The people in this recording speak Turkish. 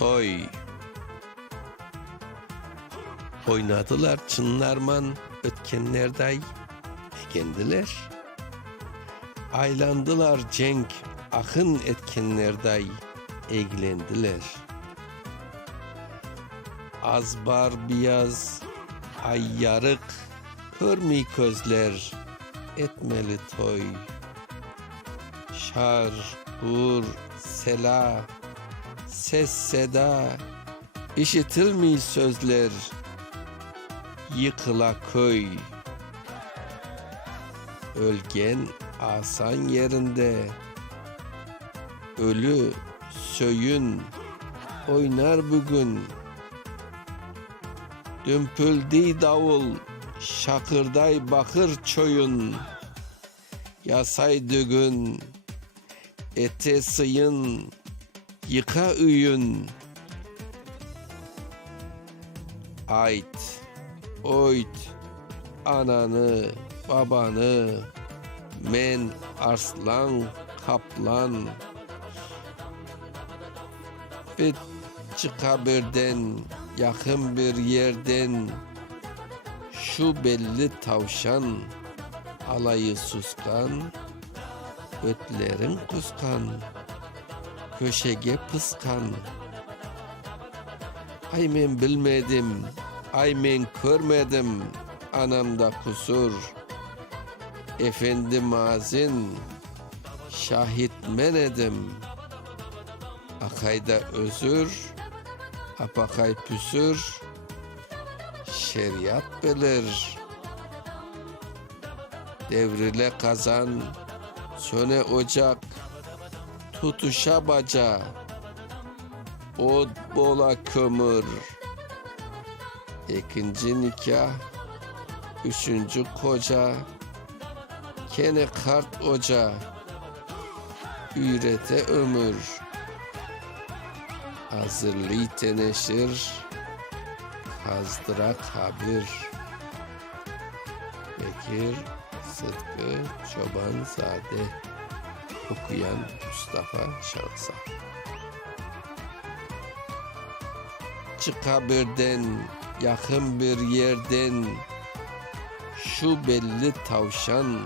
toy Oynadılar çınlarman ötkenlerday Egendiler Aylandılar cenk akın etkenlerday Eglendiler Azbar biyaz ay yarık. Körmi közler? Etmeli toy. Şar, hur, sela, ses seda, işitilmi sözler, yıkıla köy. Ölgen asan yerinde, ölü söyün, oynar bugün. Dümpüldü davul, şakırday bakır çoyun, yasay dügün, ete sıyın, yıka üyün. Ait, oyt, ananı, babanı, men arslan, kaplan. Bir çıkabirden, yakın bir yerden, şu belli tavşan, alayı suskan, ötlerin kuskan, köşege pıskan. Ay men bilmedim, ay men körmedim, anamda kusur. Efendi mazin, şahit men edim. Akayda özür, apakay püsür, şeriat bilir. Devrile kazan, söne ocak, tutuşa baca, od bola kömür. İkinci nikah, üçüncü koca, kene kart oca, ürete ömür. Hazırlı teneşir, kazdıra kabir. Bekir Sıtkı Çobanzade okuyan Mustafa Şansa. Çıkabirden yakın bir yerden şu belli tavşan